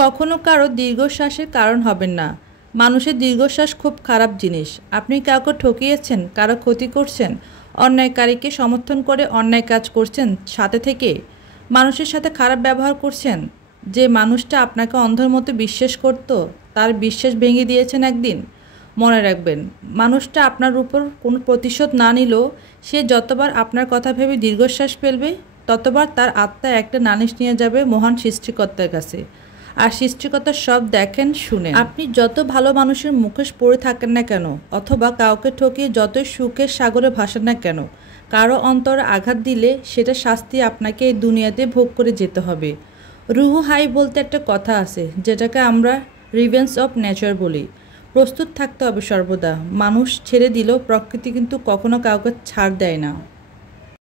কখনো কারো দীর্ঘশ্বাসের কারণ হবেন না। মানুষের দীর্ঘশ্বাস খুব খারাপ জিনিস। আপনি কাউকে ঠকিয়েছেন, কারো ক্ষতি করছেন, অন্যায়কারীকে সমর্থন করে অন্যায় কাজ করছেন, সাথে থেকে মানুষের সাথে খারাপ ব্যবহার করছেন। যে মানুষটা আপনাকে অন্ধের মতো বিশ্বাস করত, তার বিশ্বাস ভেঙে দিয়েছেন একদিন। মনে রাখবেন, মানুষটা আপনার উপর কোনো প্রতিশোধ না নিলেও সে যতবার আপনার কথা ভেবে দীর্ঘশ্বাস ফেলবে, ততবার তার আত্মা একটা নালিশ নিয়ে যাবে মহান সৃষ্টিকর্তার কাছে। আর সৃষ্টিকর্তা সব দেখেন, শুনেন। আপনি যত ভালো মানুষের মুখোশ পরে থাকেন না কেন, অথবা কাউকে ঠকিয়ে যতই সুখের সাগরে ভাসেন না কেন, কারো অন্তরে আঘাত দিলে সেটা শাস্তি আপনাকে এই দুনিয়াতে ভোগ করে যেতে হবে। রুহু হাই বলতে একটা কথা আছে, যেটাকে আমরা রিভেঞ্জ অফ নেচার বলি। প্রস্তুত থাকতে হবে সর্বদা। মানুষ ছেড়ে দিলেও প্রকৃতি কিন্তু কখনো কাউকে ছাড় দেয় না।